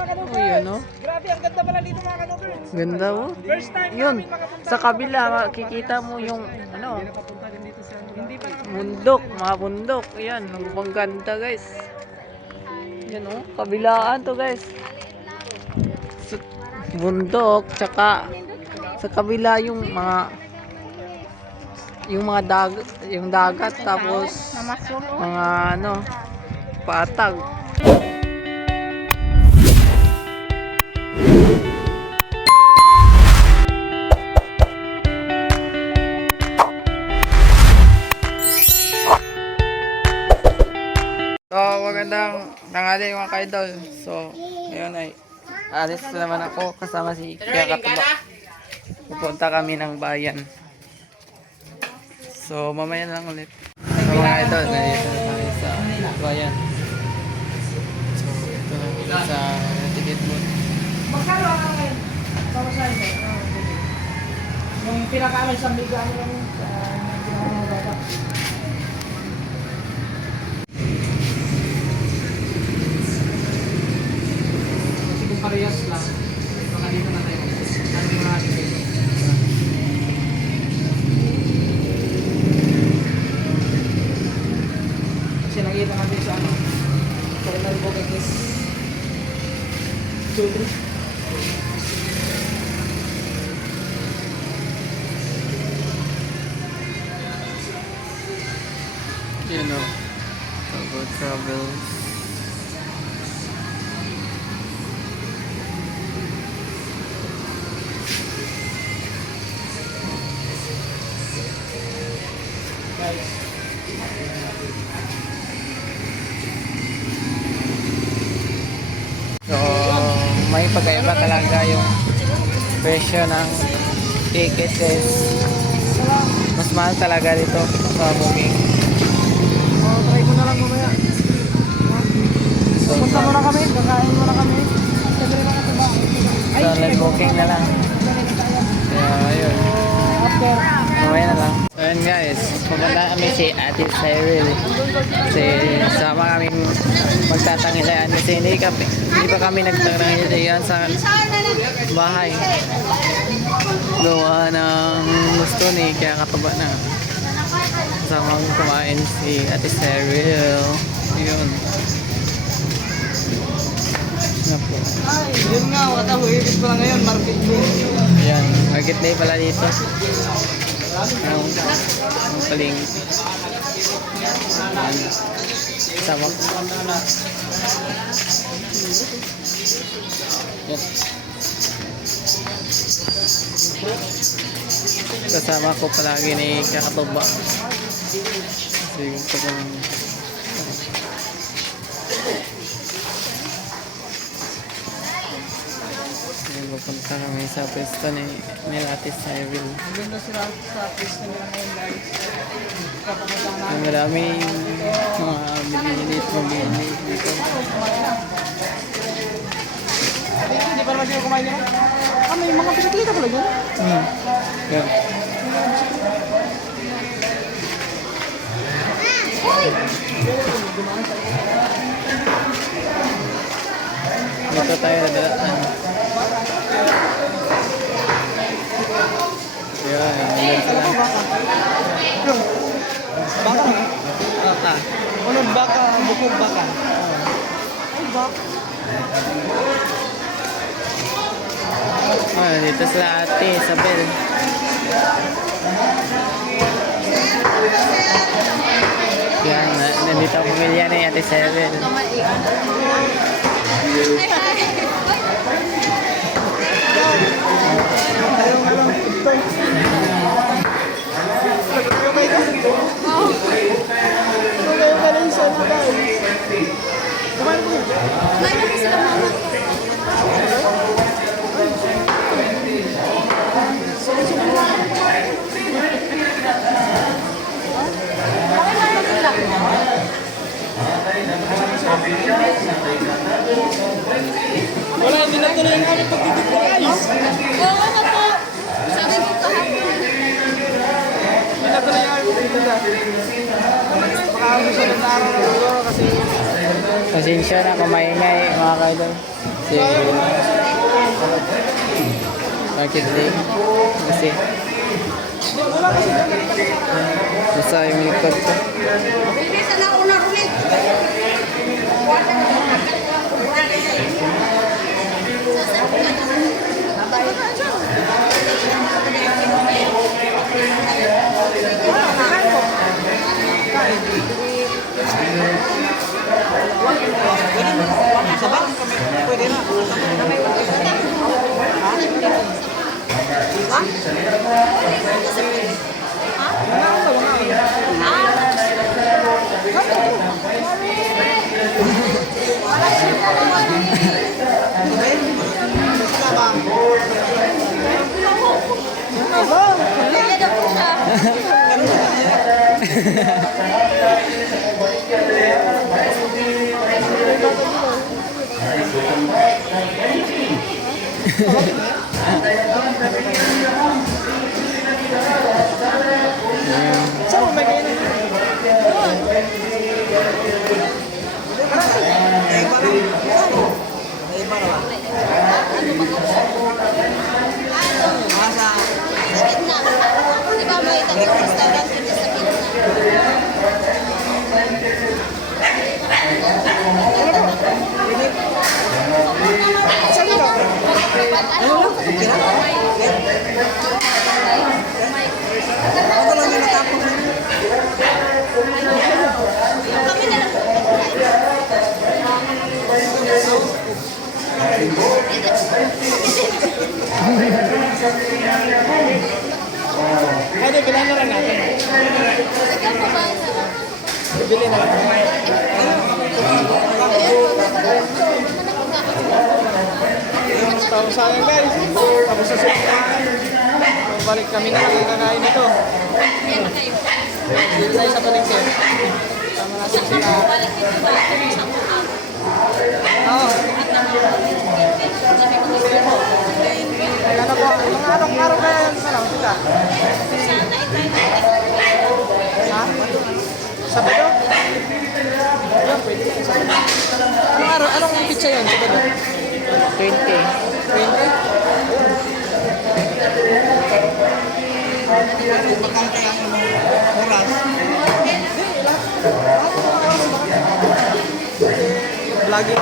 mga kanobers. Oh, yun, oh. Grabe, ang ganda pala dito mga kanobers. Ganda, oh. First time Yun, namin makapunta sa dito. kabila, makikita mo yung, ano, Hindi pa bundok, mga bundok. Yan, ang ganda, guys. Yan, oh. Kabilaan to, guys. Bundok, tsaka sa kabila yung dagat, tapos mga ano, patag. So, magandang tanghali mga kaidol. So, ngayon ay alis na naman ako kasama si Kaya Katuba. Pupunta kami ng bayan. So, mamaya lang ulit. So, mga idol, nandito na tayo sa bayan. So, ito na sa ticket booth. Magkano ang ngayon? Pamasahin mo. Yung pinaka-amin sa biga nila sa pinaka-baba. Kasi kung parehas lang, baka dito na tayo. Ano yung mga dito? Kasi nakita natin sa ano, sa Renal Bogagis. Sudri. You know, about travels. So, may pagkaiba talaga yung presyo ng ticket, guys. Mas mahal talaga dito sa booking. Try ko na lang mamaya. So, Punta muna kami, kakain muna kami. Sabi na kasi ba? sa live booking na lang. Kaya, ayun. After. Mamaya na lang. So, ayun guys. Pupunta kami si Ate Cyril. Kasi sama kaming magtatangilayan. Kasi hindi pa kami nagtatangilayan sa bahay. Gawa ng gusto ni Kaya Katuba na. Sama kong kumain si Ate Cyril. Yun. Na po. Yun nga, wata huwirit pa lang ngayon, market day. Ayan, market day pala dito. Ang paling. Ayan. Sama ko. Yan. Kasama ko palagi ni Kakatuba. Kasi gusto ko ng pupunta kami sa pwesto ni Ate Cyril. Maganda sila sa pista nila ngayon guys. Kapapunta na. Ang maraming mga mabili dito. Hindi pa naman sila kumain nila. May mga bisikleta pala dyan. Yan. Dito tayo nadalaan. Yan, nandun sila. Baka. Baka. Unod baka, bukog baka. Ay, baka. Oh, dito sila Ate Isabel. Yan, nandito ang pamilya ni Ate Isabel. Wala, hindi na tuloy ang aming pagtitik ko guys. Oo nga po. Sabi ko kahapon. Hindi na tuloy ang aming pagtitik. Baka gusto ng araw na siguro kasi Pasensya na kung maingay mga kaidol. Si marketing. Kasi basta yung likod ko. Bisa na una ulit. Kaya daw po siya. Saan mo may kainan? Sa gitna. Di ba may tatlong restaurant dito sa gitna? Kami na lang. Ay, di, kailangan na lang natin. Ikaw po ba? Bibili na lang. Tapos sayang guys. Tapos sa balik kami na lang ang kakain nito. Yan na kayo. Dito tayo sa palengke. Tama natin sila. Balik dito ba? Sa mga. Oo. Kaya na po, mga araw-araw na yan sa lang sila. Ha? Sabado? Yan, pwede yan. Sabado. Anong araw? Anong pizza yan? Sabado? 20. 20? Lagi.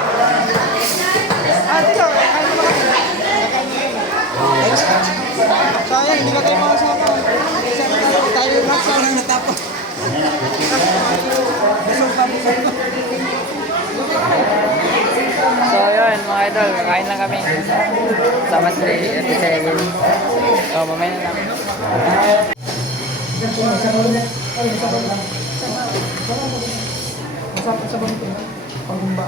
Ah, dito. Kain mo lang. Sayang, hindi ka kayo makasama. Tayo lang sa nang natapos. So yun mga idol, kakain lang kami. Sama si Ate Cyril. So mamaya na lang. Masarap sa banto. Pagumba.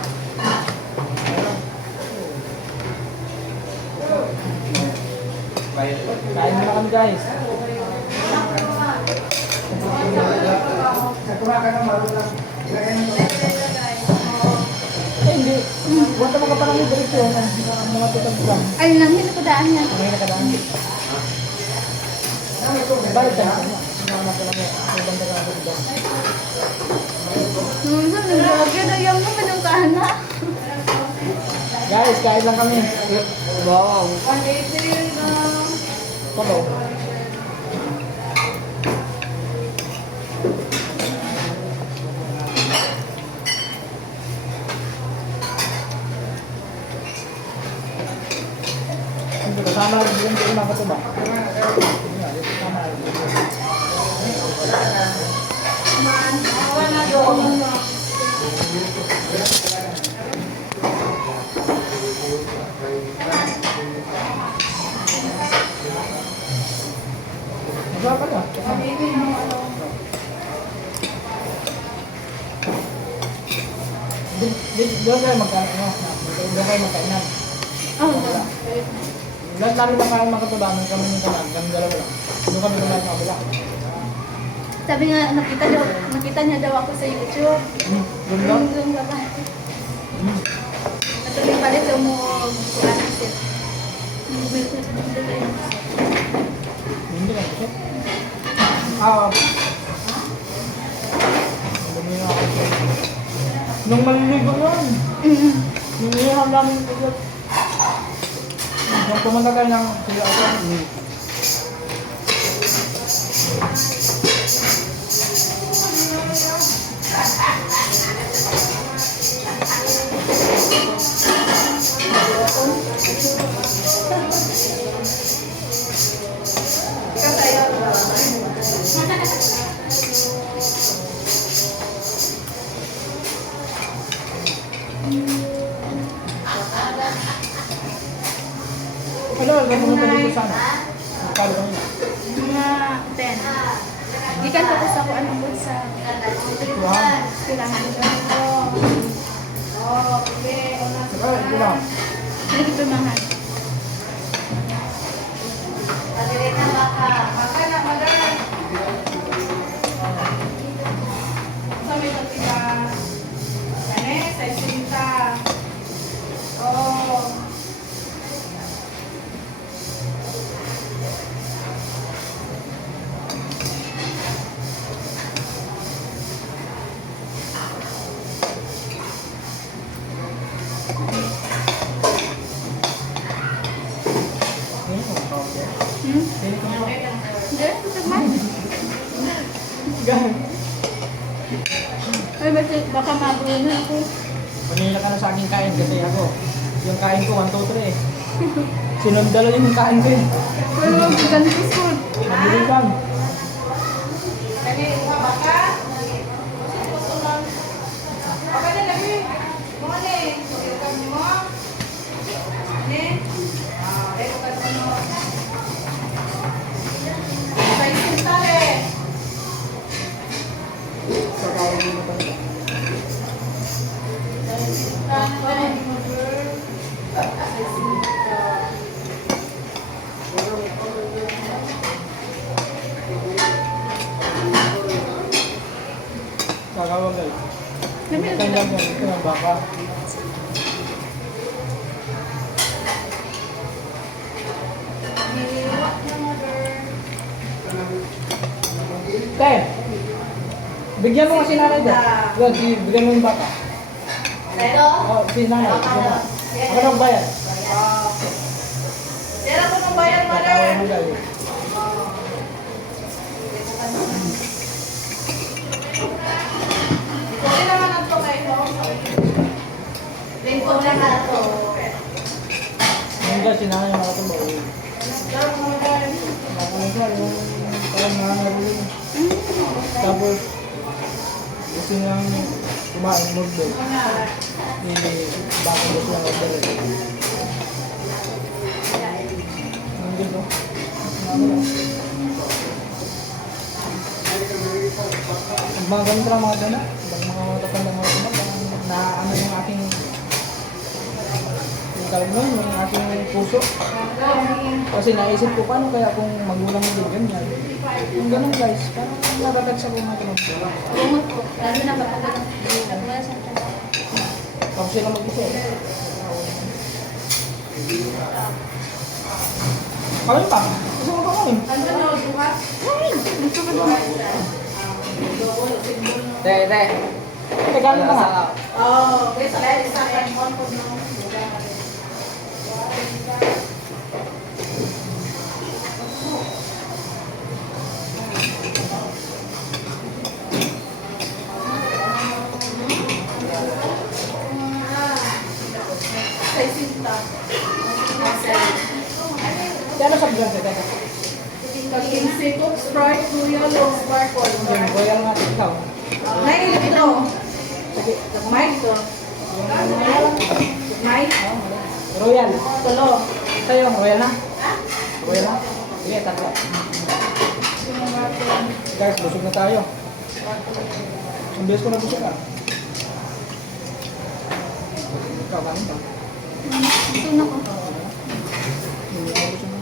Kain na kami guys. Eh hindi. Buwan mo ka pa namin direksyon. Mga tutag lang. Ay, namin na daan yan. May nakadaan. Balik ka na. Mga ko lang may banda ka ako dito. Minsan, nag-vlogger na yung naman yung kana. Guys, kain lang kami. Wow. Hello. Kasama lang din yung mga ito ba? Masarap na. Doon kayo magkainan. Doon kayo magkainan. Lahat namin na kaya makatulanan kami ng kanan. Kami dalawa lang. Doon kami naman sa kabila. Sabi nga, nakita niya daw ako sa YouTube. Doon lang? Yung ka pa. Natuloy palit yung mo ano sir. Hindi lang. Ah. Dumi na ako. Nung maliligo yun. Mm. Nilihan namin ito. Nung pumunta tayo ng sila ako. Ano, pumunta dito sana. Magkano ba yun? Mga 10. Ikan tapos ako anong po sa Wow. kailangan ko. Saka, ito lang. Nagitumahan. Hmm? Hindi, tagman. Ay, baka mabuhay na ako. Panila ka na sa aking kain kasi ako. Yung kain ko, 1, 2, 3. Sinundalo yung kain ko eh. Pero, ganito food. Mabilis lang. Kakawag guys. Kanya lang yan. Ito ang baka. Te! Bigyan mo kasi nanay doon. Doon, bigyan mo yung baka. Oh, si nanay. Ako nang bayad. Kakawag mo guys. Yung guys, si nanay makatubaw. Parang nanay. Tapos, gusto niyang kumain mugdo. Baka gusto niyang order. Ang gusto. Mga ganito lang mga dana. Mga matatandang mga dana. Na ano yung aking yung tawag nun, yung aking puso. Kasi naisip ko paano kaya kung magulang mo din ganyan. Yung ganun guys, parang natatag sa mga ganun. Bungot po. Lalo na kapag wala sa trabaho. Tapos sila mag-isa eh. Kawin pa. Gusto mo pa kawin? Gusto ko naman. Te. Gano'n ka nga? Kaya sa vlog ka teka? Sprite, Royal, o Sparkle. Yung royal nga ikaw. Sige. Royal. Sa'yo, royal na? Royal na? Sige, tatlo. Guys, busog na tayo. Ang bilis ko na busog ah. Ikaw, kanin ba? Gusto na ko. Hindi ako busog na.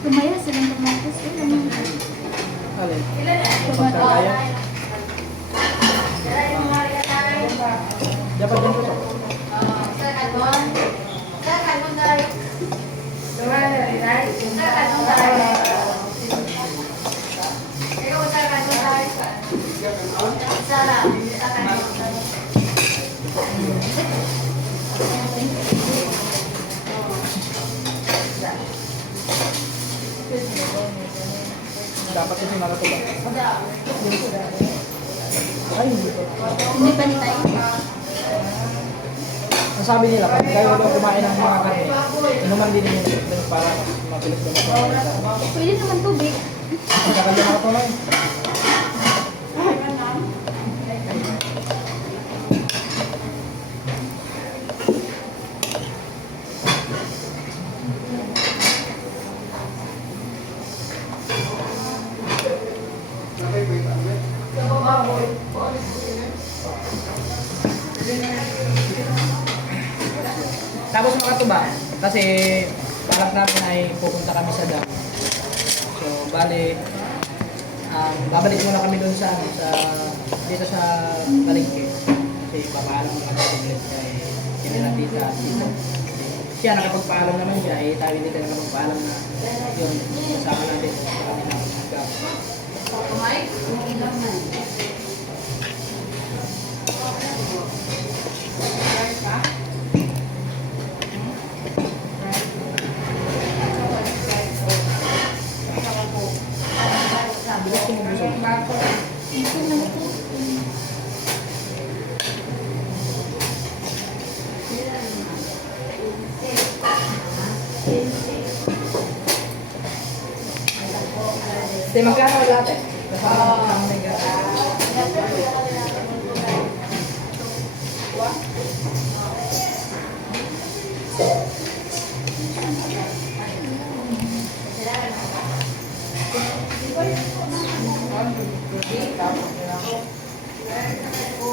Tumaya silang tomatos. Alin? Tomato. Kaya? Dapat din po to. Sarap. Dapat kasi makatuba. Ay, hindi po. Hindi pantay. Ang sabi nila, pag kayo daw kumain ng mga karne, inuman din ninyo para mabilis lumabas. Pwede naman tubig. Ang kakagyan ako ito na yun. Tapos makatuba, kasi balak namin ay pupunta kami sa dam. So, bali, babalik muna kami doon sa, dito sa Palengke. Kasi papaalam na kami ulit kay Kinilapita. Siya nakapagpaalam naman siya, eh tayo dito nakapagpaalam na yun, kasama natin sa kami na mag-gap. Hindi, magkano lahat eh?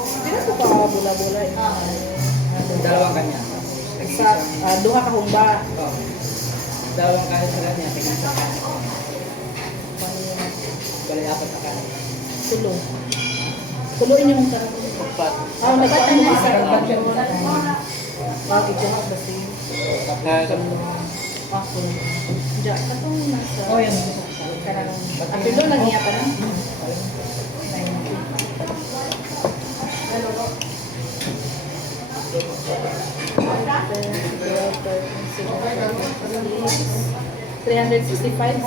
Hindi na ito pa bula-bula eh. Dalawang kanya. Duha ka humba. Dalawang kanya sa kanya. Tigisa ka. Bali apat na kanya. Tulo. Tuloy niyo mong karapon. Apat. Nagpatan na isa. Bakit yung basta yun? Ako. Diyan, katong nasa... Oh, yan. Karang... After doon, nag-iya pa na. $365.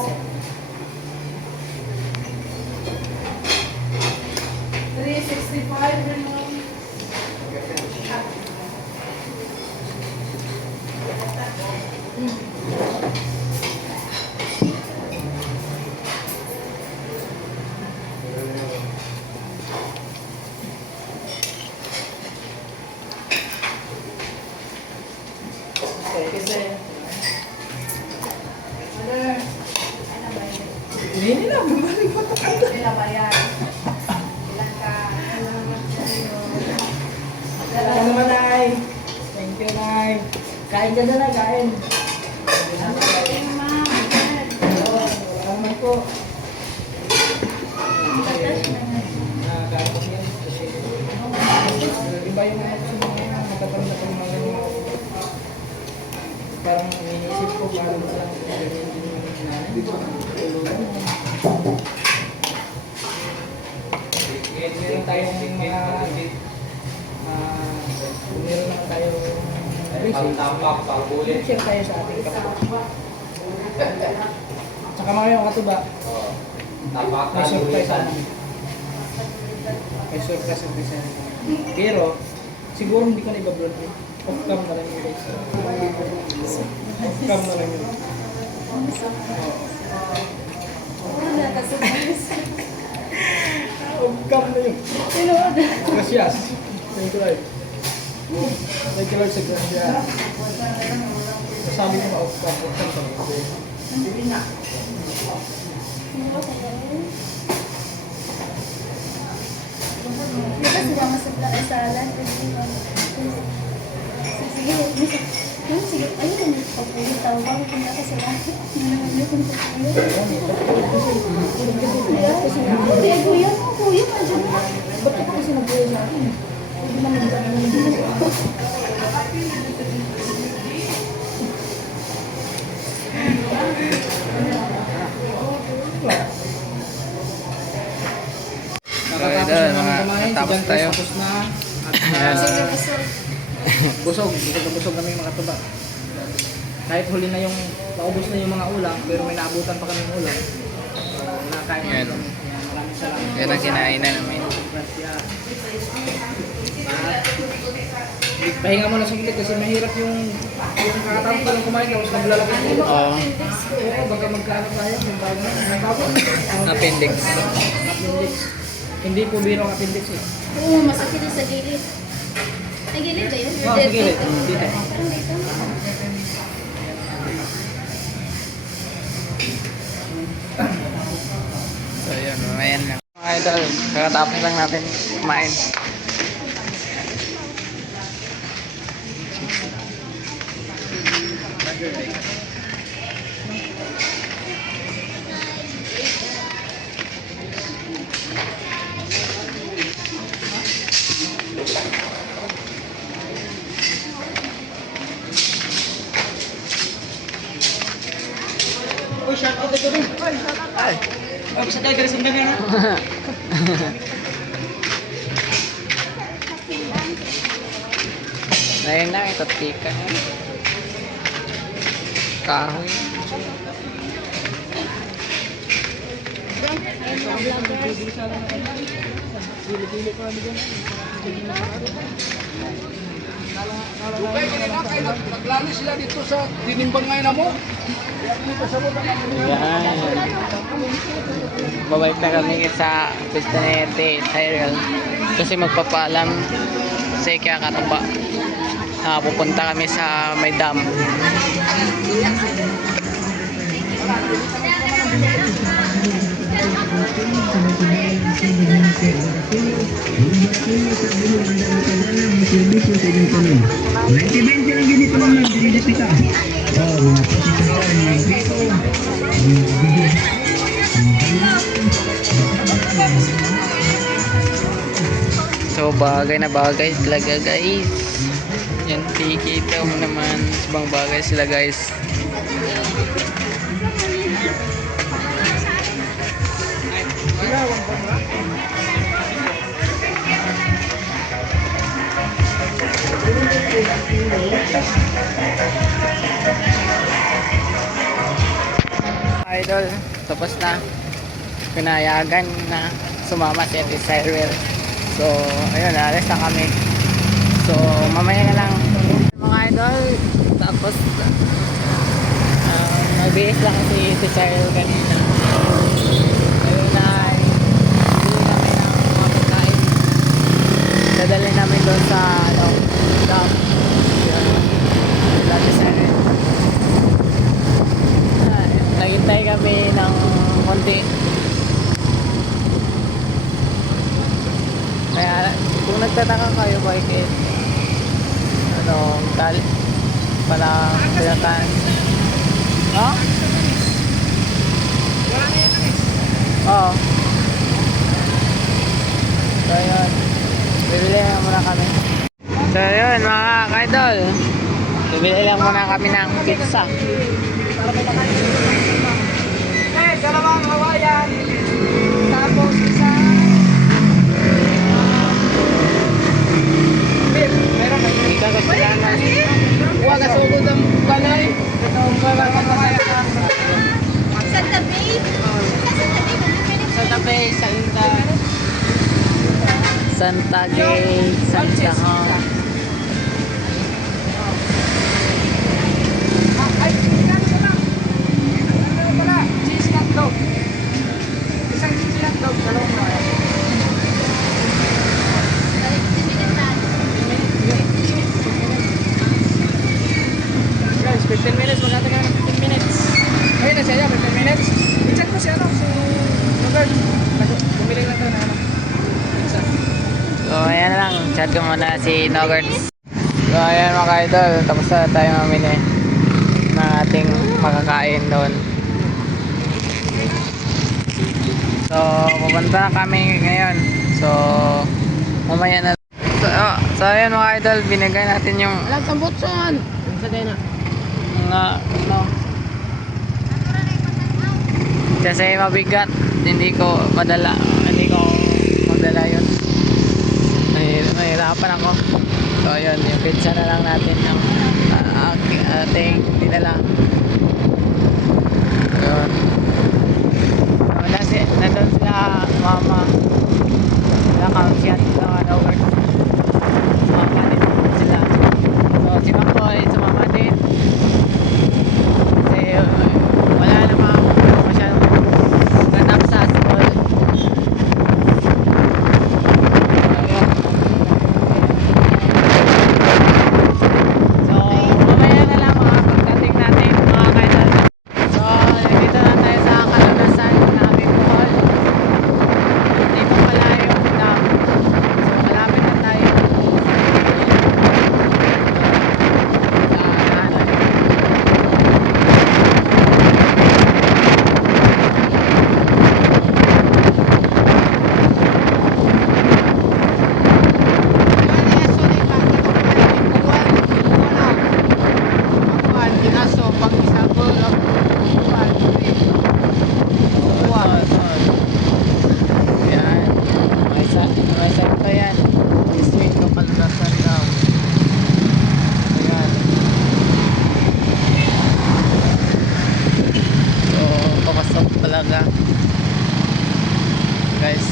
Ini lang, bumalik mo ito kayo. Ano naman, Nay? Thank you, Nay. Kain ka na, Nay, kain. Wala naman po. Nakakapos yan. Kasi, iba yung magkakaroon na pang mga parang iniisip ko, parang lang ganyan din yung nanay. Meron tayong mga meron lang tayong share tayo sa ating kapatid. Tsaka mga yung katuba, may surprise sa amin. May surprise ang design. Pero, siguro hindi ko na iba-vlog yun. Off-cam na lang yun guys. Off-cam na lang yun. Off-cam na yun. Gracias. Thank you, Lord. Thank you, Lord, sa gracias. Sabi ko ma-off-cam. Off-cam sa mga. Hindi na. Di ba sila masabla sa land? Sige, sige, ayun, pag-ulit tawag ako kung naka sila. Kuya, kuya, andyan na. Ba't ito kasi nag-uwi sa akin? Hindi naman So, ito, mga tapos tayo. Tapos na. Ayan. busog kami mga tuba. Kahit huli na yung, paubos na yung mga ulam, pero may naabutan pa kami ng ulam. So, nakain Yan. kami. Maraming salamat. Yan ang kinain na namin. Gracias. Pahinga mo na saglit kasi mahirap yung kakatapos ko lang kumain tapos naglalaki ng ulo. Oo. Oo, baka magkaano tayo, yung bago na. Tapos, Appendix. appendix. Hindi po biro ang appendix eh. Oo, masakit yung sa gilid. Sa gilid ba yun? Oo, sa gilid. Dito. So yun, mamayan lang. Mga idol, kakatapos lang natin kumain. Uy, shout out ito rin. Ay! Oh, bisa tayo garis hanggang na. Ngayon lang, ito tika. Kahoy. Naglalo sila dito sa tinimbang ngayon mo. Yan. Babalik na kami sa pista ni Tyrell. Kasi magpapaalam sa kaya kataba. Pupunta kami sa may dam. So bagay na bagay talaga guys. Yan, tikita mo naman. Ibang bagay sila guys. Idol, tapos na. Pinayagan na sumama si Ate Cyril. So, ayun, alis na kami. So, mamaya na lang mga idol. Tapos, nagbihis lang si Ate Cyril kanina. Ayun na, bili kami ng mga pagkain. Dadalhin namin doon sa, dam. Yun, Ate Cyril. Naghintay kami ng konti. Kaya kung nagtataka kayo bakit pala pinatan. No? Oo. So yun, bibili lang muna kami. So yun mga ka-idol, bibili lang muna kami ng pizza. Dalawang Hawaiian. Tapos isang beef. Meron ba? Ikaw gusto lang. Huwag ka sugod ang balay. Santa Fe? Santa Fe, Santa Gay, Santa Hong. Ay, ilan ko lang. Ano pala? Cheese hotdog. Isang cheese hotdog. Dalawang Hawaiian. Guys, 15 minutes. Magkatagal ng 15 minutes. Ayun na siya, 15 minutes. I-chat ko si si Robert. Bumili lang tayo na pizza. So ayan lang, chat ko muna si Nogarts. So ayan mga idol, tapos na tayo mamili ng ating makakain doon. So pupunta na kami ngayon. So mamaya na. So ayan mga idol, binigay natin yung Alam sa butson. Sa din na. mga kasi mabigat, hindi ko magdala yun. Nahihirapan ako. So ayun, yung pizza na lang natin ang ating dinala. Ayun. Nandun sila mama. Sila kausyan. Sila over. Sumama din sila. So si Makoy sumama din. Kasi wala namang masyadong ganap sa school. So mamaya na lang mga pagdating natin mga kailan. So nandito na tayo sa kalanasan namin Bohol. Dito pala yung dam. So malapit na tayo sa daanan. Yan. May sakto yan. Distrito Kalulasan daw. Ayan. So, papasok talaga. Guys.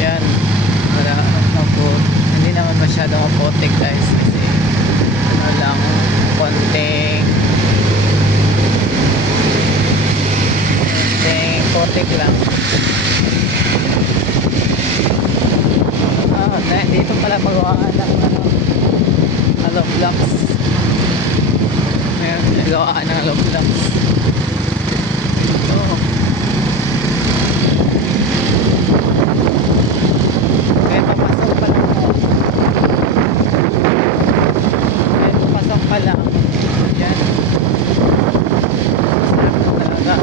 Yan. Wala ako. Hindi naman masyadong maputik guys. Kasi ano lang, konting putik lang. Dito pala magawa ng hollow blocks. Ayan, nagawa ng hollow blocks. Ito. Kaya papasok pa lang. Kaya papasok pa lang. Yan. Masarap talaga.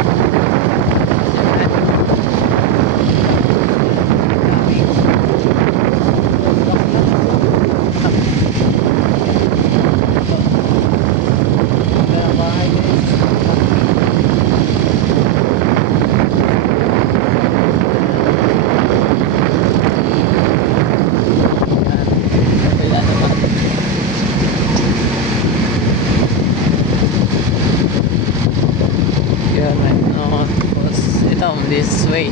Yan, tapos ito, this way.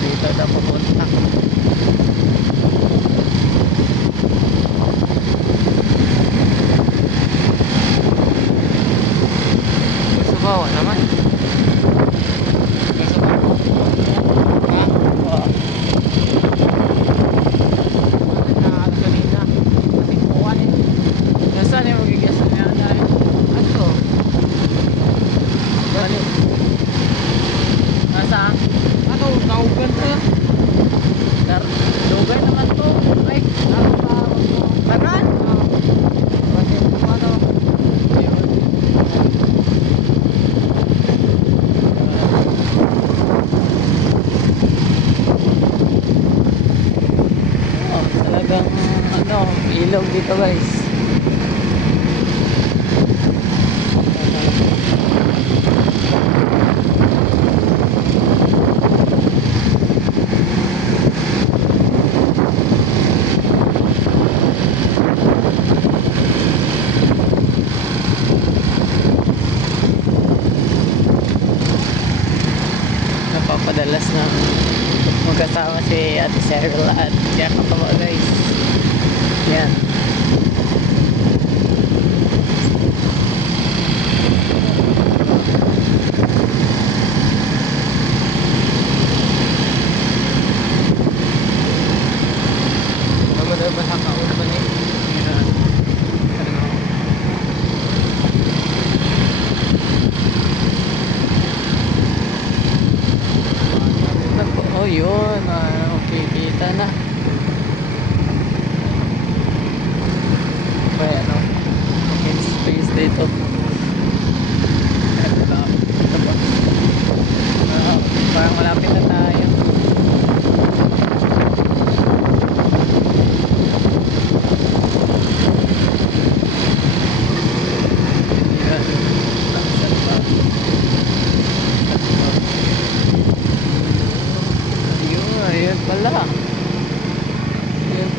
Dito na pupunta. Gusto ba? Wala naman. Gusto ba? Ha? Oo. Na kanina. Ating kuwan eh. Nasaan yung magigasan niya? Ano? Ano? Nasaan? Ano? Kaugan to? Lugan naman to. Ay, bagan? Bakit? Ano? Ayun. Oh, talagang ano, ilog dito guys. Napapadalas na magkasama si Ate Cheryl at Jacob mga guys. Yan. Ano daw ba sa kaon ba ni? Yan. Ano? Oh yun, kita na. Kaya ano, open space dito. Ito ba? Parang malapit na tayo. Yan. Saan ba?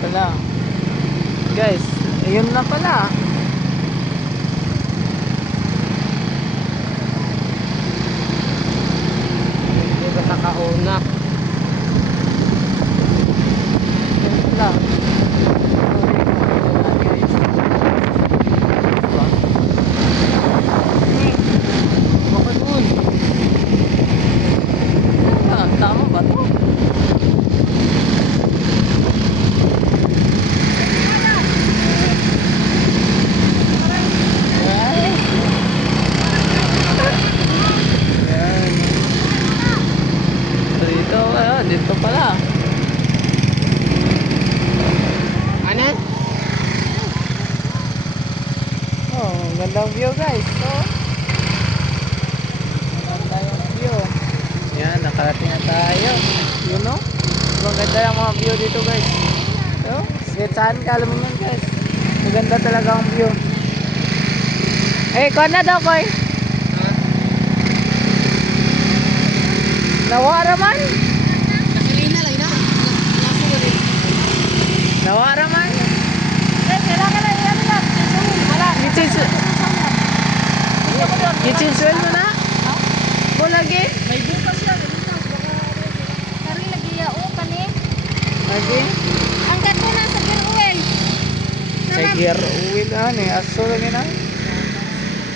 pala. Guys, ayun na pala. Hindi ka nakauna. Ayun pala. Baka dun. Ah, tama ba to? Ay. Yan. Dito, dito pala. Ano? Oh, gandang view guys. So, maganda yung view. Yan, nakarating na tayo. You know? Maganda yung mga view dito guys. So, kahit saan ka, alam mo yun guys. Maganda talaga ang view. Eh, kuha na daw, Koy. Nawara man. Gasolina lang na. Laso na rin. Nawara man. Kailangan na yan lang. Wala. Gitsinsuel mo na? Mo lagi? May bukas yan. Kari lagi yao kani. Lagi? Ang gato na sa Geruel. Sa gear wheel ni aso lagi na.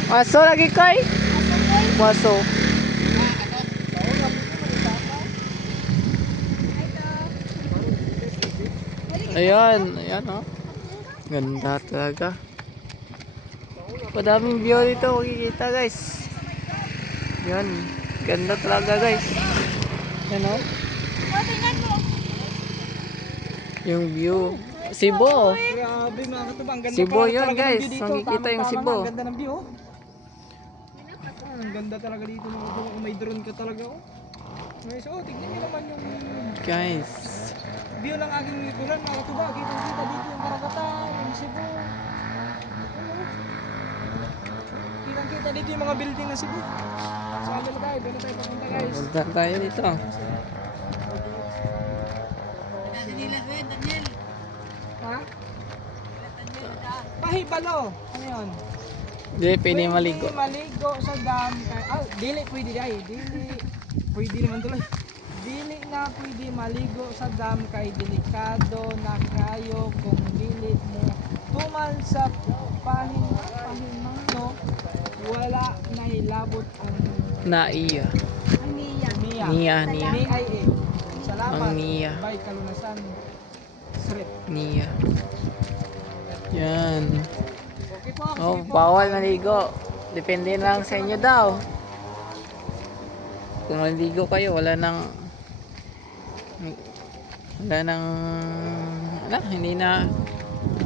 Aso lagi kay? Aso. Ayan, ayan oh. Ganda talaga. Padaming view dito makikita guys. Yan, ganda talaga guys. Yan oh. Yung view. Cebu. Grabe mga katubang. Ganda Cebu pala yun talaga ng guys. view dito. Makikita yung Tamang-tama Cebu. nga, ang ganda ng view. Oh. Ang ganda talaga dito mga katubang. Kung may drone ka talaga. Oh. Guys, oh, tignan nyo naman yung Guys. view ng aking likuran mga katubang. Kita dito yung karagatan, yung Cebu. Kita dito yung mga building na Cebu. So, ano na tayo? Doon na tayo papunta guys. Punta tayo dito. Ha? Bahibalo. Ano yun? Hindi, pwede maligo. Maligo sa dam. Dili pwede ay. Dili. Pwede naman tuloy. Dili na pwede maligo sa dam kay delikado na kayo kung dili mo tumal sa pahimano wala na ilabot ang Naiya. Aniya. niya. Niya. NIA. Salamat. Ang niya. Bay kalunasan. Srit. Niya. Yan. Okay po. Oh, sige po. bawal maligo. Depende lang sa inyo daw. Kung maligo kayo, wala nang hindi na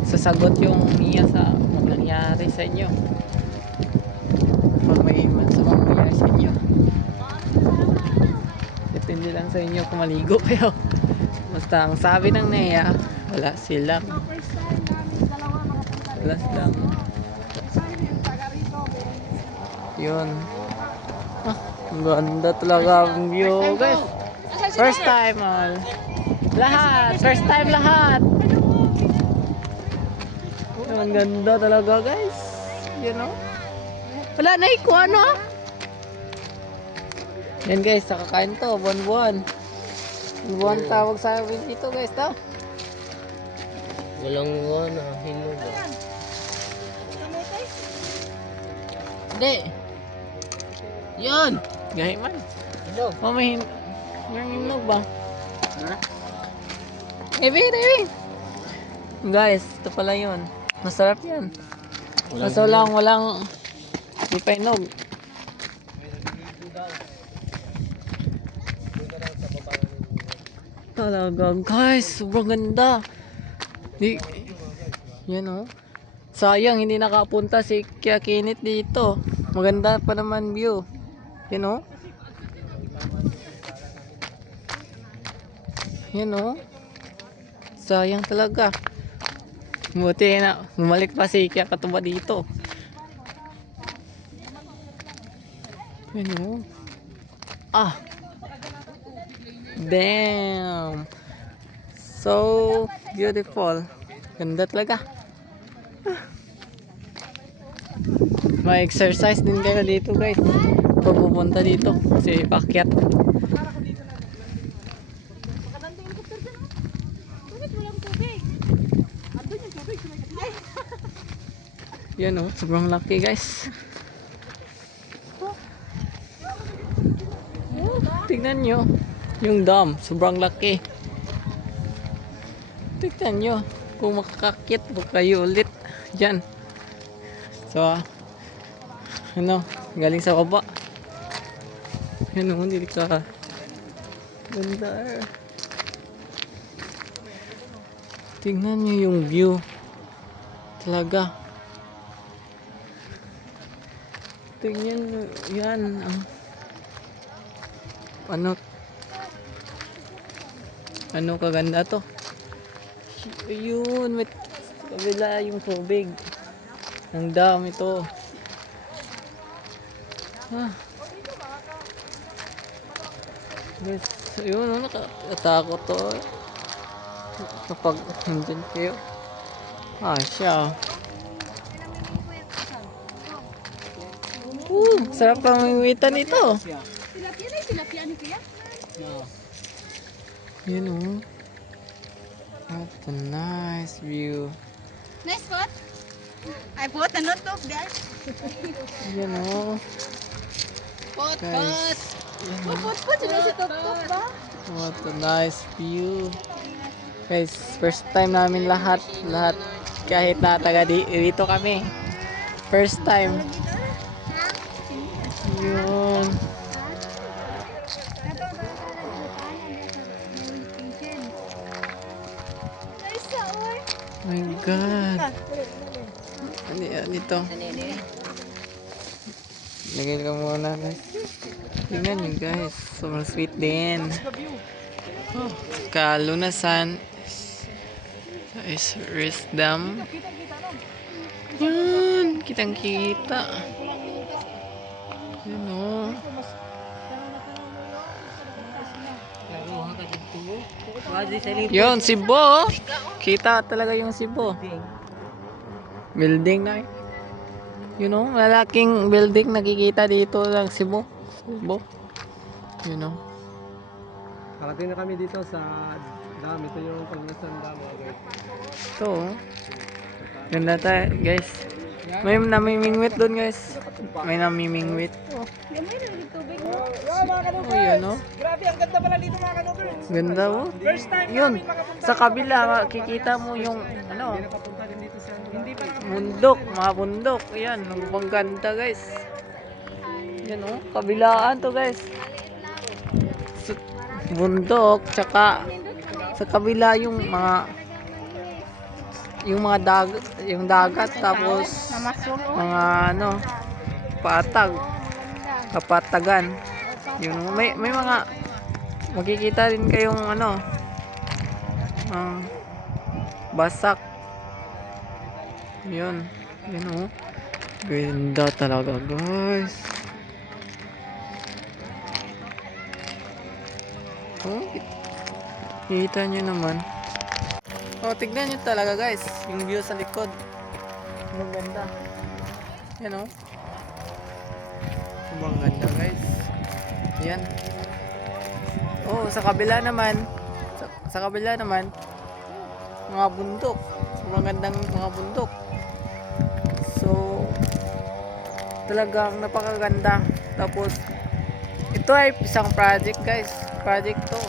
sasagot yung niya sa nangyari sa inyo. Pag may mangyari sa inyo. Depende lang sa inyo kung maligo kayo. Basta ang sabi ng Nea, wala silang. First time namin dalawa makapunta Wala silang. Saan yung taga rito? Yun. Ah, ang ganda talaga ang view, guys. First time, all. Lahat. First time lahat. Ang ganda talaga, guys. You know? Wala na ikuha, no? Yan, guys. Nakakain to. Buwan-buwan. Buwan tawag sa amin dito, guys. To. Walang wala, hinog. Hindi. Yun. Gahi man. Hinog. Oh, may hinog ba? Ebi. Guys, ito pala yun. Masarap yan. Kaso lang walang di pa hinog. Talaga guys, sobrang ganda. Yan oh. Sayang hindi nakapunta si Kiakinit dito. Maganda pa naman view. Yan oh. Yan oh. Sayang talaga. Buti na bumalik pa si Kia Katuba dito. Yan oh. Ah. Damn. So beautiful. Ganda talaga. May exercise din kayo dito guys. Pag pupunta dito kasi pakyat. Yan oh, sobrang laki guys. Tignan nyo yung dam, sobrang laki. Tignan nyo kung makakakit po kayo ulit dyan. So ano, galing sa baba. Yan o, hindi ka ganda. Tingnan nyo yung view talaga. Tingnan nyo yan ano kaganda to. Ayun, may kabila yung tubig. Ang dami ito. Guys, ayun, nakatakot to. Kapag nandyan kayo. Siya. Sarap ang mimitan ito. Tilapia na, tilapia ni Kuya. Yun oh. What a nice view. Nice spot. I bought a notebook, guys. Yan oh. Pot, Guys. pot. Sino si Top ba? What a nice view. Guys, first time namin lahat kahit na taga dito kami. First time. Yun. My God. Dito. Lagay ka muna guys. Tingnan nyo guys. Sobrang sweet din. Kalunasan is Risdam. Yan. Kitang kita. Yan o. Yun, Cebu. Kita talaga yung Cebu. Building na. You know, malaking building nakikita dito ng Cebu. You know. Karating na kami dito sa dam. Ito yung Pangasinan Dam. So, ganda tayo guys. May namimingwit doon guys. May namimingwit. Oh, yun oh. Grabe, ang ganda pala dito mga kanobers. Ganda oh. First time Yun, namin makapunta. sa kabila makikita mo yung ano, Papunta din dito sa Hindi pa bundok, mga bundok. Ayan, ang ganda guys. Yan oh, kabilaan to guys. Bundok, tsaka sa kabila yung dagat tapos mga ano, kapatagan. Yun, may mga makikita din kayong ano, basak. Yun oh. Ganda talaga guys. Oh, kita nyo naman. Oh, tignan nyo talaga guys yung view sa likod. Ang ganda. Yan oh. Sobrang ganda guys. Yan. Oh, sa kabila naman mga bundok. Sobrang gandang mga bundok. So talagang napakaganda. Tapos ito ay isang project guys. Project to.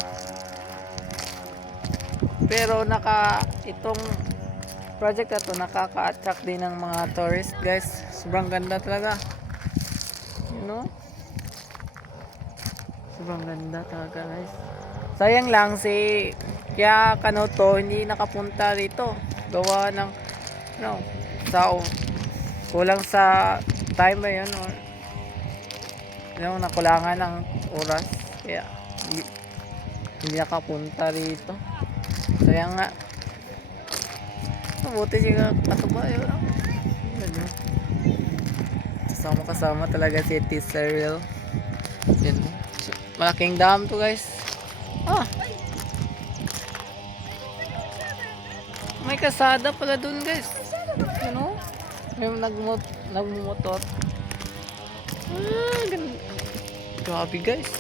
Pero itong project na to nakaka-attract din ng mga tourist guys. Sobrang ganda talaga. You know? Sobrang ganda talaga guys. Sayang lang kaya Kanoto hindi nakapunta dito. Gawa ng kulang sa time ba yun or nakulangan ng oras. Kaya hindi nakapunta rito. Sayang nga. Mabuti siya katuba yun. Kasama talaga si Tisaril. Yan. Malaking dam to guys. May kasada pala dun guys. You know? May nagmumotor. Grabe guys.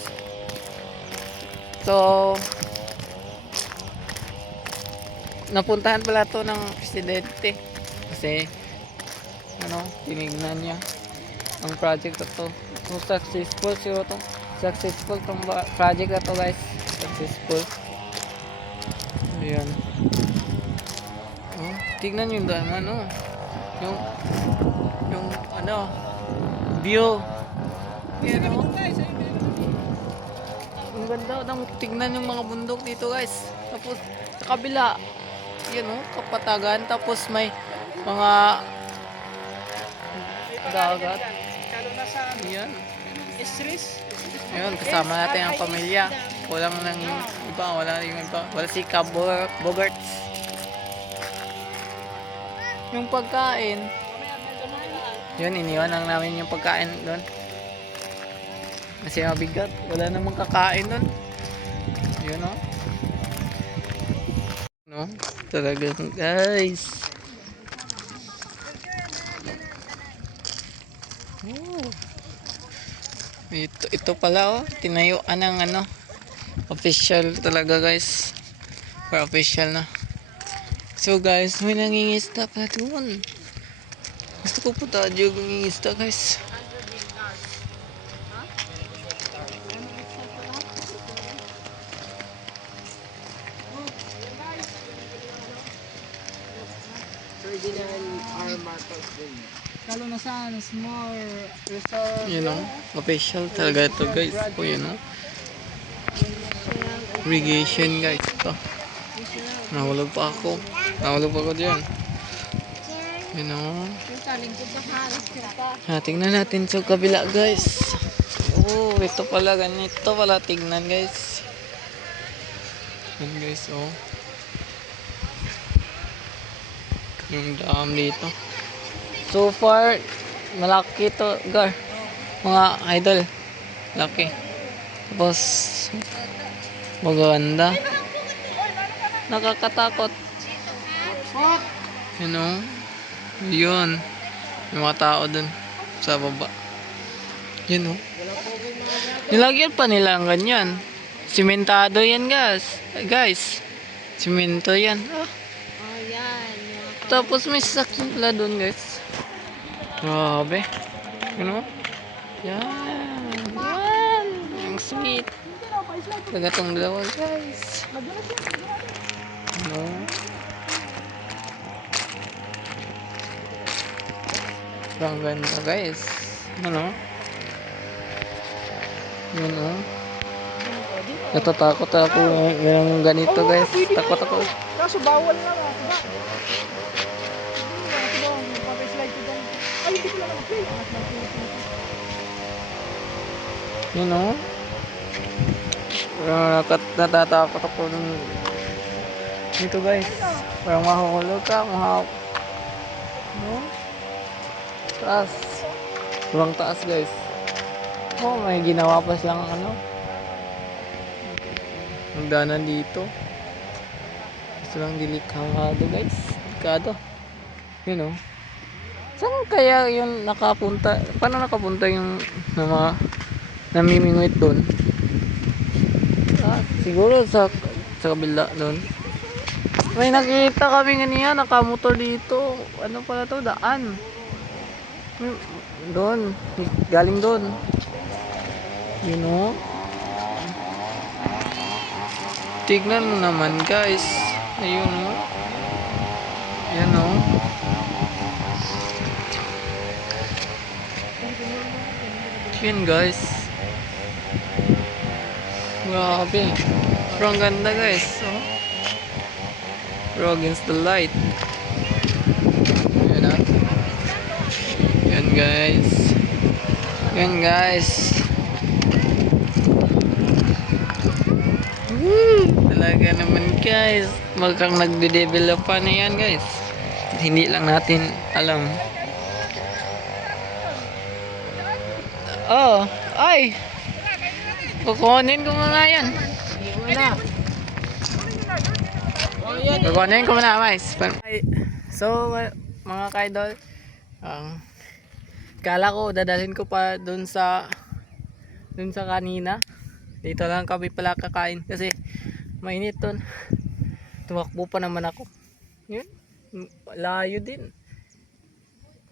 So, napuntahan pala to ng presidente. Kasi, tinignan niya ang project na to. So, successful siguro to. Successful tong project na to guys. Successful. Ayan. Oh, tignan nyo yung yung view. Yan o. Ang ganda ng tignan yung mga bundok dito guys. Tapos sa kabila, yan o, kapatagan. Tapos may mga dagat. Yan. Ayun, kasama natin ang pamilya. Walang nang iba, wala si Cab Bogarts. Yung pagkain, yun, iniwan lang namin yung pagkain doon. Kasi mabigat, wala namang kakain doon. Yun o. No? Talagang guys. Oh. Ito pala oh, tinayuan ng official talaga guys. For official na. So guys, may nangingisda pa doon. Gusto ko po tayo nangingisda guys. Kalunasan, small resort. You know, official talaga ito guys. O you know. Irrigation guys. Ito. Nahulog pa ako. Dyan. You know. Tingnan natin sa kabila guys. Oh, ito pala ganito pala tignan guys. Yan guys, oh. Yung dam dito. So far, malaki to, gar. Mga idol. Laki. Tapos, maganda. Nakakatakot. You know? Yun. May mga tao dun sa baba. Yun know? Nilagyan pa nila ang ganyan. Simentado yan guys. Simento yan. Ah. Tapos may sasakyan pala dun guys. Grabe. You know? Yan. Ang sweet. Tagatong dalawa guys. No. Ang ganda guys. Ano? Yun o. Natatakot ako ng ganito guys. Takot ako. Kaso bawal na lang. Ay, hindi ko lang mag-play. You know? Natatakot ako ng dito guys. Parang mahuhulog ka. No? Taas. Sobrang taas guys. Oh, may ginawa pa silang magdanan dito. Gusto lang delikado guys. Delikado. You know? Saan kaya yung nakapunta? Paano nakapunta yung mga namimingwit doon? Siguro sa kabila doon. May nakita kami ganyan, nakamotor dito. Ano pala to? Daan. Doon. Galing doon. You know? Tignan mo naman guys. Ayun o. Yan o. Yun guys. Grabe. Pero ang ganda guys. Oh. Pero against the light. Yan ah. Yan guys. Yan guys. Talaga naman guys. Magkang nagde-develop pa na yan guys. Hindi lang natin alam. Oh, ay. Kukunin ko nga yan. Wala. Kukunin ko muna, mais. So, mga kaidol, kala ko dadalhin ko pa dun sa kanina. Dito lang kami pala kakain kasi mainit dun. Tumakbo pa naman ako. Yun, layo din.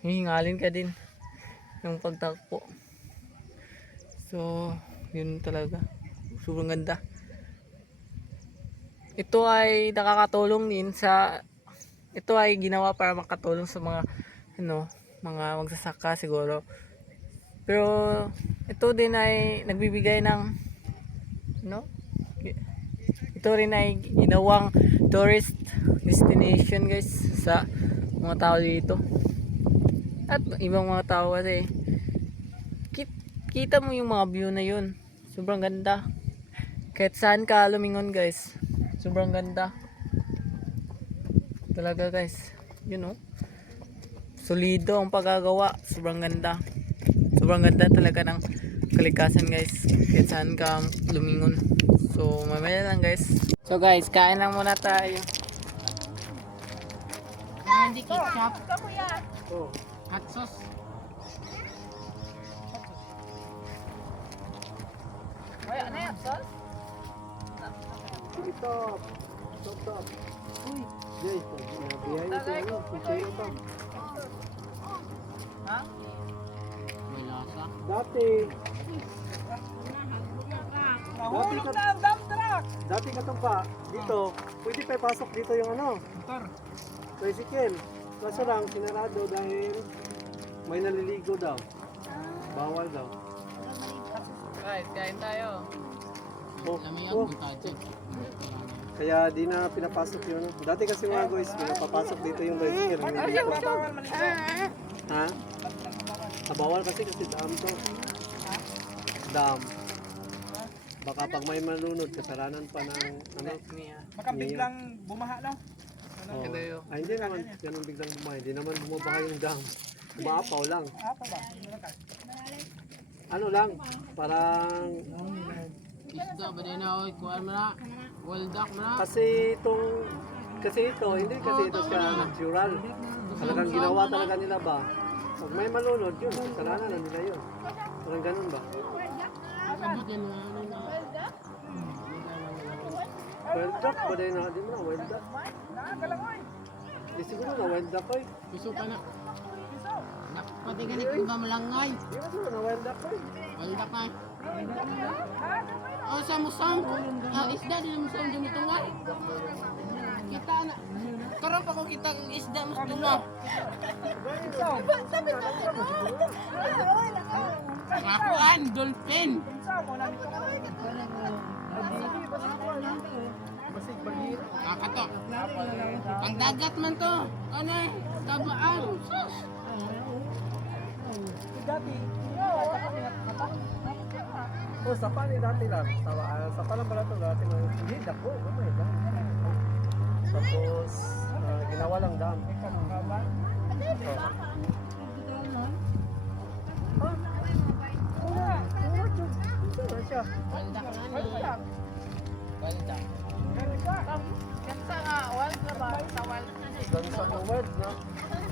Hihingalin ka din yung pagtakbo. So, yun talaga. Sobrang ganda. Ito ay nakakatulong din ito ay ginawa para makatulong sa mga mga magsasaka siguro. Pero ito din ay nagbibigay ng ito rin ay ginawang tourist destination guys sa mga tao dito. At ibang mga tao kasi kita mo yung mga view na yun. Sobrang ganda. Kahit saan ka lumingon guys. Sobrang ganda. Talaga guys. Solido ang pagkagawa. Sobrang ganda. Sobrang ganda talaga ng kalikasan guys. Kahit saan ka lumingon. So mamaya lang guys. So guys, kain lang muna tayo. Hindi ketchup. Hot sauce. Ay, ano yan? Sauce? Stop. Uy. Guys, nabiyahin ito ano. Picture ito. Ha? May lasa. Nahulog na ang dump truck. Dati ka pa dito. Pwede pa ipasok dito yung Motor. tricycle. Kaso lang, sinarado dahil may naliligo daw. Bawal daw. Guys, kain tayo. Oh. Kaya di na pinapasok yun. Dati kasi mga guys, pinapapasok dito yung tricycle. Ha? Bawal kasi dam to. Dam. Baka pag may malunod, kasalanan pa ng Baka biglang bumaha na. Oh. Ay, hindi naman ganun biglang bumahay. Hindi naman bumabaha yung dam. Umaapaw lang. Apa ba? Ano lang, parang Isda ba din na oy, kuan mo na. Waldak mo na. kasi ito, hindi kasi ito siya natural. Talagang ginawa talaga nila ba? Pag may malunod, yun, kasalanan na nila yun. Parang ganun ba? Wild duck ba din na? Di mo na wild duck? Di siguro na wild duck oy. Piso pa na. Pati ganit kung ba malangay. Di ba siguro na wild duck oy? Waldak na. Oh, sa musam. Isda din ang musam dyan ito nga. Kita na. Karoon pa ko kita ang isda mas tunga. Kakuan, dolphin. Kakato. Ang dagat man to. Ano eh? Tabaan. Sus. Oh, sapa ni dati lang. Sapa lang pala ito dati. Hindi, dako. Ano eh, dam. Tapos, ginawa lang dam. Siya. Waldak na niya. Waldak. Kanta nga, waldak na ba? Sa waldak na niya. Gansa ng word na.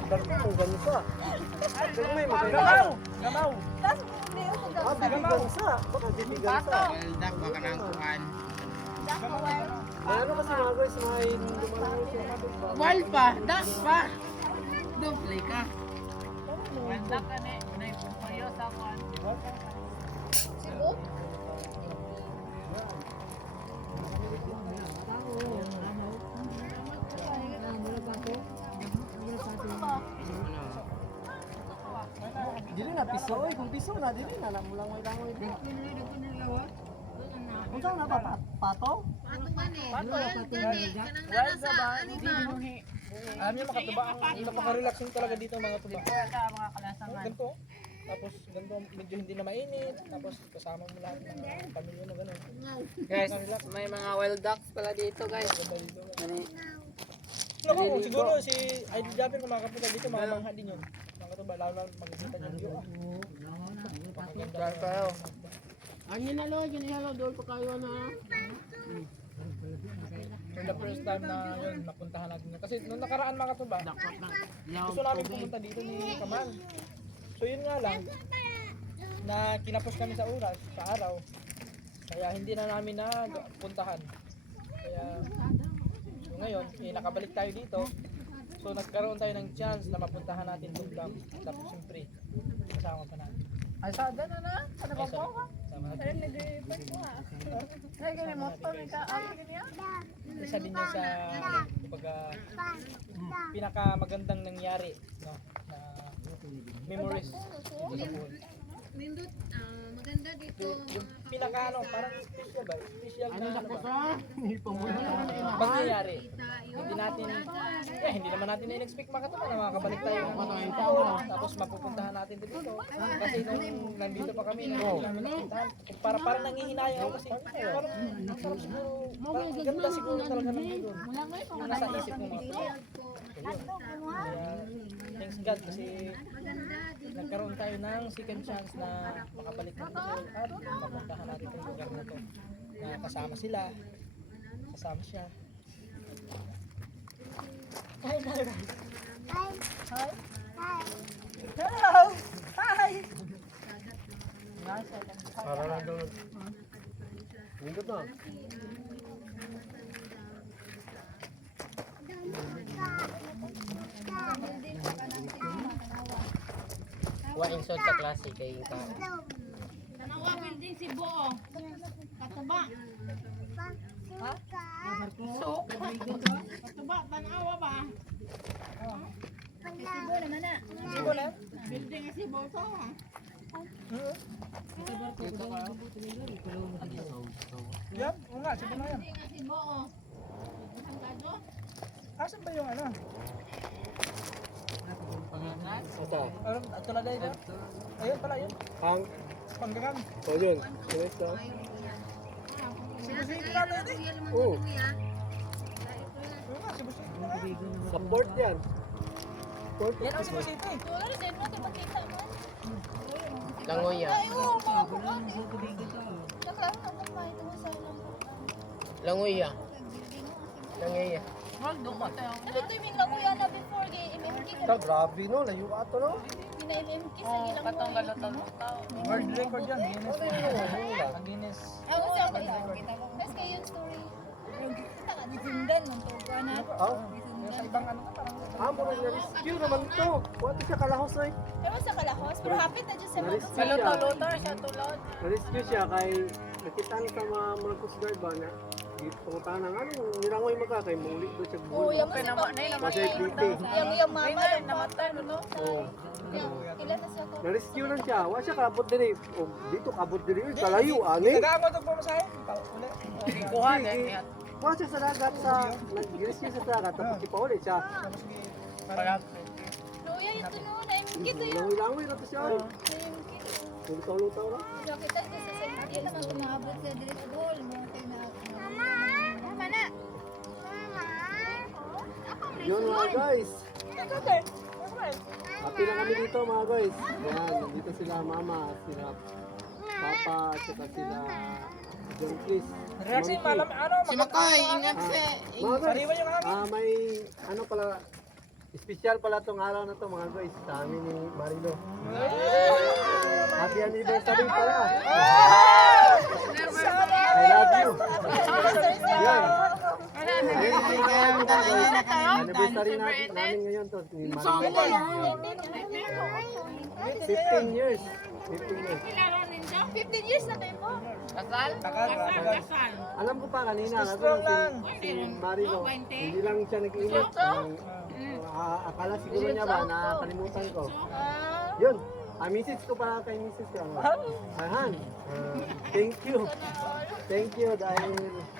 Gansa kung gansa. Pero may Gamaw! Gamaw! bibi gansa. Baka bibi gansa. Waldak, baka nang kuhan. Ano kasi mga guys, may lumalang siya. Wal pa, das pa. Duplay ka. Waldak ka ni. Unay pumayo sa kuhan. Dili na piso, oy, kung piso na dili na namulang may langoy. Kung saan na ba pato? Alam niyo makatuba ang napaka-relaxing talaga dito mga tuba. Mga kalasangan. Ganito. Tapos ganito medyo hindi na mainit. Tapos kasama mo lahat ng pamilya mo gano'n. Guys, may mga wild ducks pala dito guys. Mani. Alam mo, siguro si Idol Japper kung makakapunta dito, mamangha din yun. Mga tuba, lalo lang magkikita niyo yun. Diyan kayo. Ano na lo, yun halo doon pa kayo na. For the first time na yun, napuntahan natin yun. Kasi nung nakaraan mga katuba, gusto namin pumunta dito ni Kamal. So yun nga lang, na kinapos kami sa oras, sa araw. Kaya hindi na namin napuntahan. Kaya ngayon, nakabalik tayo dito. So nagkaroon tayo ng chance na mapuntahan natin yung dam. Tapos siyempre, kasama pa natin. Ay, sada na na. Ano ba po? Kasama natin. Ay, ganyan motor ni ka. Ay, ganyan. Isa din yan sa kumbaga, pinaka magandang nangyari, no, na memories dito sa pool. Nindot, maganda dito. Yung pinaka ano, parang special ba? Special na ano ba? Hindi pa muna. Mangyayari. Hindi natin, hindi naman natin in-expect makatuwa na makakabalik tayo ng mga tao. Tapos mapupuntahan natin dito. Kasi nung nandito pa kami, hindi namin napuntahan. Parang nangihinayang ako kasi parang siguro, parang ganda siguro talaga nandito. Yung nasa isip mo mga tao. Kaya, thanks God kasi nagkaroon tayo ng second chance na makabalik ng Bohol at mapuntahan natin yung lugar na to. Na kasama sila, kasama siya. Hi, hi, hi. Hi. Hi. Hello. Hi. Para lang doon. Nindot na. Wa insod sa klase kay ka. Tanawa building si Bo. Katuba. Ha? Katuba, tanawa ba? Si Bo naman na. Sigo na? Building si Bo to. Yan, oo nga, sige na yan. Building si Bo. Ang kado? Asan ba yung ano? Asa? Ano, ito na dahil ayun pala yun. Ang? Panggangan. O yun. Tulis ka. Sibusito na natin eh. Oo. Oo nga, sibusito na nga. Support yan. Support Yan ang sibusito eh. Wala din mo, di makita mo. Langoya. Ay, oo, mga buwan. Naklaro na kung mahit mo sa ilang Langoya. Langoya. Ano ito yung languya na before kay MMK ka? Grabe no. Layo ato no. Pina-MMK sa ilang Katong galutong World record yan, Guinness. Ang Guinness. Ako siya ko ito. Best kayo yung story. Kita ka, disundan ng tuga na. Ah? Yung sa ibang ano to, parang Murag na-rescue naman to. Buwan siya kalahos oy. Pero sa kalahos, pero hapit na dyan sa mga Na-rescue siya. Galuto-luto siya tulod. Na-rescue siya kay nakitaan sa mga Coast Guard ba na panguntahan ng ano, nirangoy mga kay muli doon siya Oo, buwan. yung mga Kasi creepy. yung mama, yung Namatay mo no? Oo. ilan na siya ko. Na-rescue lang siya. Wa siya kabot din eh. O, dito kabot din eh. Kalayo, ani. nag-aamo itong pumasahe. Uli. Kuha na niya. Wa siya sa dagat sa, nag-rescue siya sa dagat, tapos ipaulit siya. Tapos Para Luya, yung tuno na yung kito yung Langoy-langoy na to siya. Ay. Lutaw-lutaw lang. nakita ko sa sakit naman kumabot sa dire sa Bohol mo kay na Mama na. Yun mga guys. Happy na kami dito mga guys. Ayan, nandito sila mama, sila papa, at saka sila John Chris. Reaction, malam, ano, si Makoy, ingat Ah, si. mga guys, Sariwa yung hangin. may ano pala, special pala tong araw na to mga guys, sa amin ni Marilo. Happy anniversary pala. I love you. Yan. Anniversary namin ngayon to ni Marilo. 15 years. 15 years. 15 years na kayo po. Kasal? Tagal. Alam ko pa kanina, Strong lang. si Marilo, hindi lang siya nag-ingat. Akala siguro niya ba, nakalimutan ko. Yun, message ko pa kay Mrs. ko. Ahan, thank you. Thank you dahil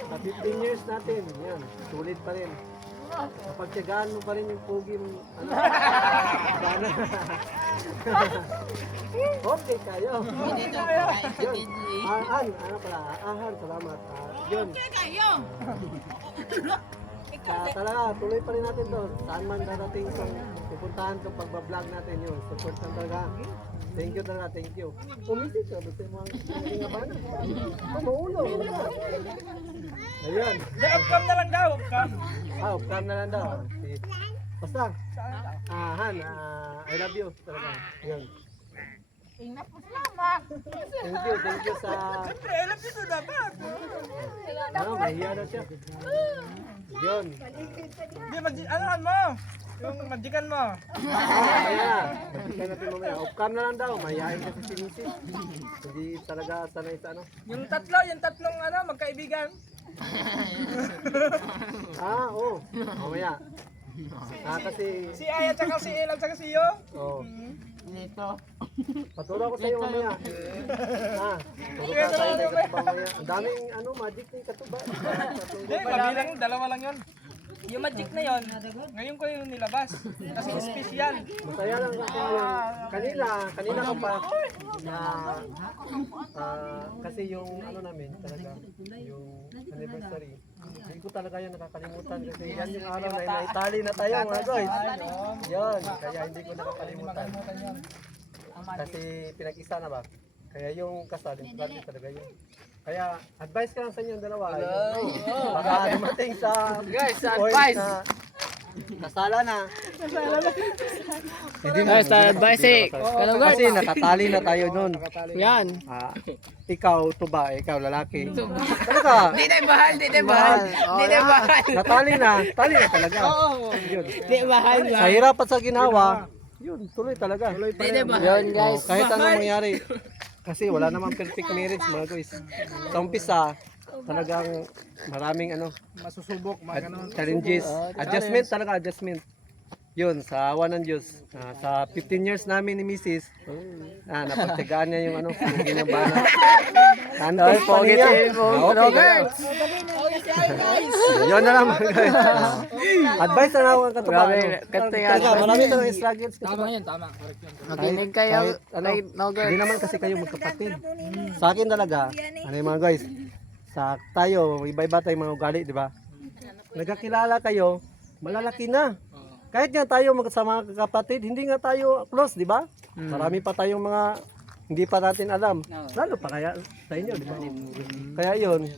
sa 15 years natin, yan, sulit pa rin. Napagtyagaan mo pa rin yung pogi mo. Ano? Sana. Okay kayo. Yun. Ahan, ano pala? Ahan, salamat. Yun. talaga, tuloy pa rin natin to. Saan man darating itong pupuntahan itong pagbablog natin yun. Support lang talaga. Thank you talaga, thank you. Pumisit ka, basta yung mga bana. Maulo. Ayun. Upcam na lang daw, upcam. Upcam na lang daw. Basta. Han, I love you talaga. Yun. Thank you sa... Siyempre, alam nito dapat. Mahiya na siya. Yun. Hindi, anohan mo. Yung magikan mo. Kaya, balikan natin mamaya. Off-cam na lang daw. Mahihain kasi si Mrs. Hindi talaga sanay sa ano. Yung tatlong magkaibigan. Oo. Mamaya. Kasi... Si Aya, tsaka si El, tsaka si Yo. Oo. Paturo ko sa iyo mamaya. Turo ka sa iyo mamaya. Ang daming magic ni Katuba. Hindi, mabilang, dalawa lang yun. Yung magic na yon, ngayon ko yung nilabas. Kasi special. Masaya lang kasi kanina ko pa kasi yung namin talaga yung anniversary. Hindi ko talaga yan nakakalimutan kasi yan yung araw na naitali na tayo mga guys. Yun, kaya hindi ko nakakalimutan. Kasi pinag-isa na ba? Kaya yung kasal, importante talaga yun. Kaya advice ka lang sa inyong dalawa. Baka dumating sa advice. na kasala na. Guys, advice eh. Kasi nakatali na tayo nun. Yan. Ikaw, tuba, ikaw lalaki. Talaga. Di tayo bahal, di tayo bahal. Di tayo bahal. Natali na talaga. Yun. Di bahal. Sa hirap at sa ginawa, yun, tuloy talaga. Yun guys. Kahit anong mangyari. Kasi wala namang perfect marriage mga guys. Sa umpisa, talagang maraming Masusubok, challenges. Adjustment. Yun, sa awa ng Diyos. Sa 15 years namin ni Mrs. Napagtyagaan niya yung yung bana. Nandun pa niya. Okay. Yun na lang mga guys. Advice na lang ang katubahan. Marami talagang struggles. Tama yan, tama. Correct yun. Makinig kayo kay Nogger. Hindi naman kasi kayo magkapatid. Sa akin talaga, mga guys, sa tayo, iba-iba tayong mga ugali, di ba? Nagkakilala kayo, malalaki na. Kahit nga tayo magkasama kapatid, hindi nga tayo close, di ba? Marami pa tayong mga hindi pa natin alam. Lalo pa kaya sa inyo, di ba? Kaya yun,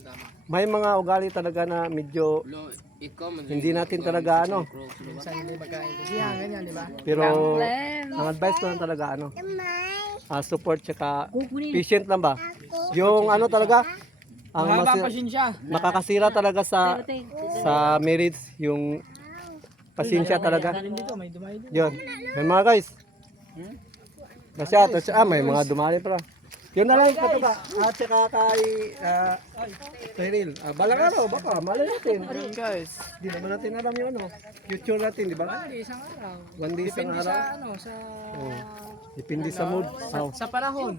may mga ugali talaga na medyo hindi natin talaga pero ang advice ko lang talaga support tsaka patient lang ba? Yung talaga ang makakasira talaga sa marriage yung pasensya talaga. Yun. Yan mga guys. May mga dumali pa. Yun na lang ito ba? At saka kay Cyril. Balang araw, baka malay natin. Guys. Hindi naman natin alam yung future natin, di ba? One day isang araw. Depende sa mood. Sa panahon.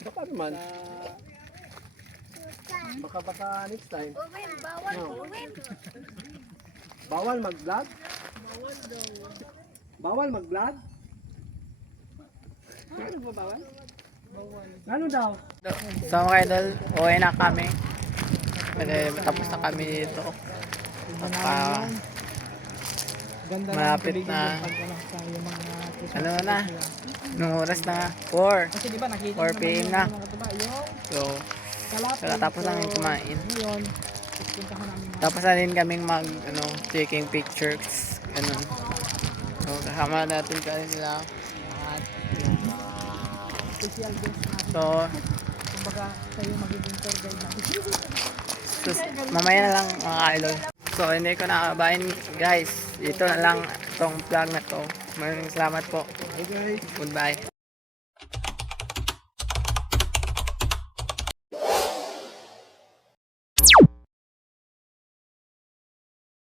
Baka naman. Baka next time. Bawal mag-vlog? Bawal mag-vlog? Ano ba bawal? Ano daw? So mga idol, uwi na kami. Tapos na kami dito. Malapit na. Ano na? Nung oras na 4. Kasi di ba nakita 4 PM na. So, kalapit. tapos namin kumain. Ngayon, puntahan namin Tapos na rin kaming taking pictures. Ganun. So, kasama natin kanila. At, special guest natin. so, Kumbaga, kayo magiging tour guide natin. mamaya na lang mga idol. So, hindi ko nakabahin guys. Ito na lang itong vlog na to. Maraming salamat po. Okay guys. Goodbye.